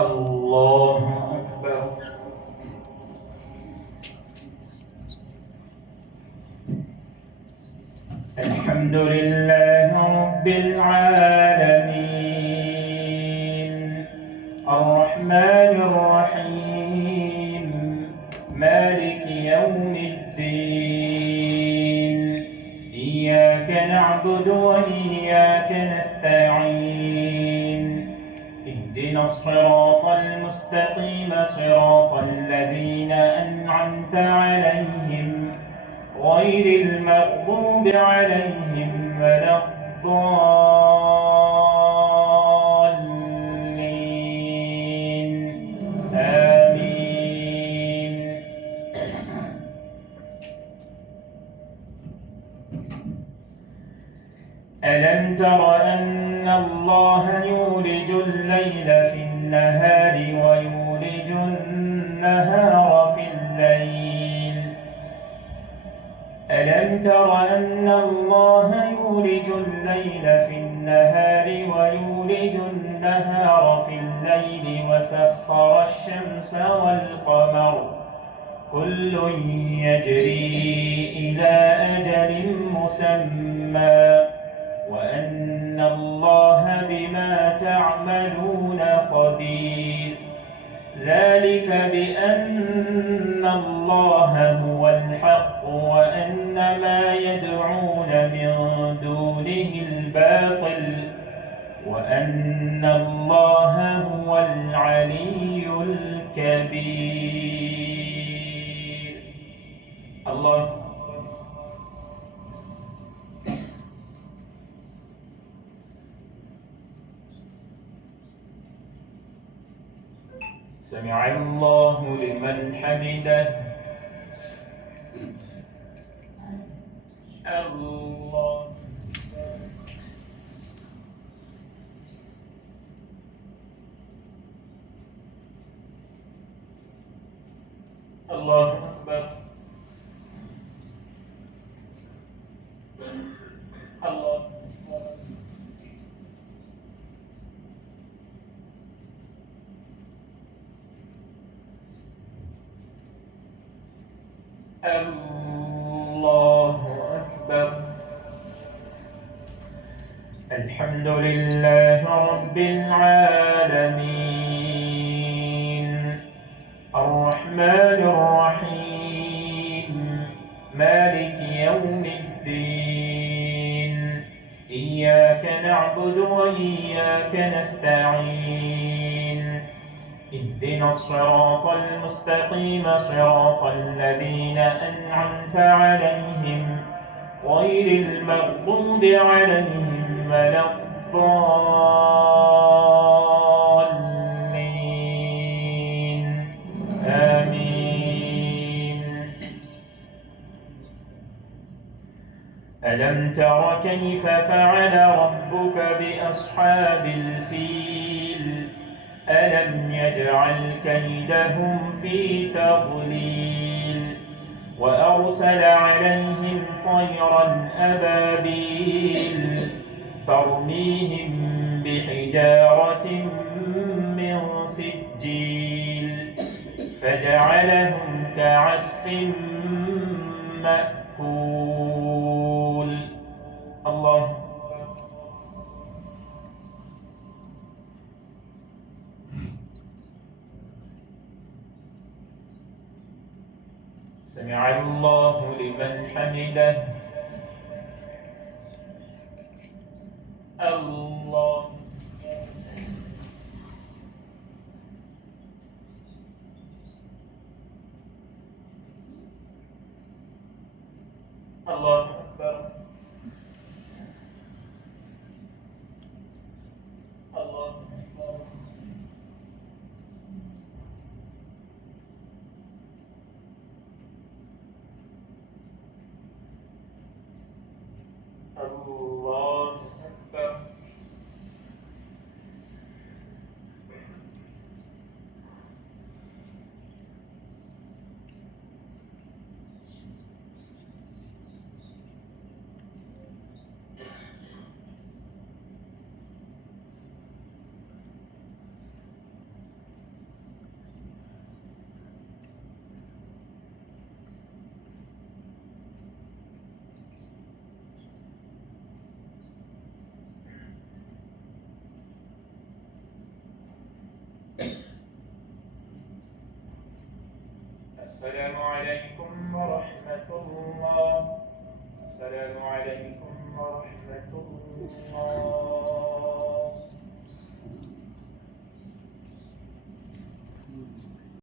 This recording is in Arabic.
الله أكبر. الحمد لله رب العالمين الرحمن الرحيم مالك يوم الدين إياك نعبد وإياك نستعين اهدنا الصراط المستقيم صراط الذين أنعمت عليهم غير المغضوب عليهم ولا الضالين آمين. ألم تر أن الله يولج الليل في النهار ويولج النهار في الليل ألم تر أن الله يولج الليل في النهار ويولج النهار في الليل وسخر الشمس والقمر كل يجري إلى أجل مسمى وأن الله بما تعملون خبير ذلك بأن الله هو الحق وأن ما يدعون من دونه الباطل وأن الله هو العلي الكبير. الله. سمع الله لمن حمده. الله. الله أكبر. الله. الله أكبر. الحمد لله رب العالمين الرحمن الرحيم مالك يوم الدين إياك نعبد وإياك نستعين اهدنا الصراط المستقيم صراط الذين أنعمت عليهم غير المغضوب عليهم ولا الضالين آمين. ألم تر كيف فعل ربك بأصحاب الفيل ألم يجعل كيدهم في تضليل وأرسل عليهم طيرا أبابيل ترميهم بحجارة من سجيل فجعلهم كعصف مأكول. الله. سمع الله لمن حمده. الله. الله أكبر. الله أكبر. الله أكبر. السلام عليكم ورحمة الله. السلام عليكم ورحمة الله.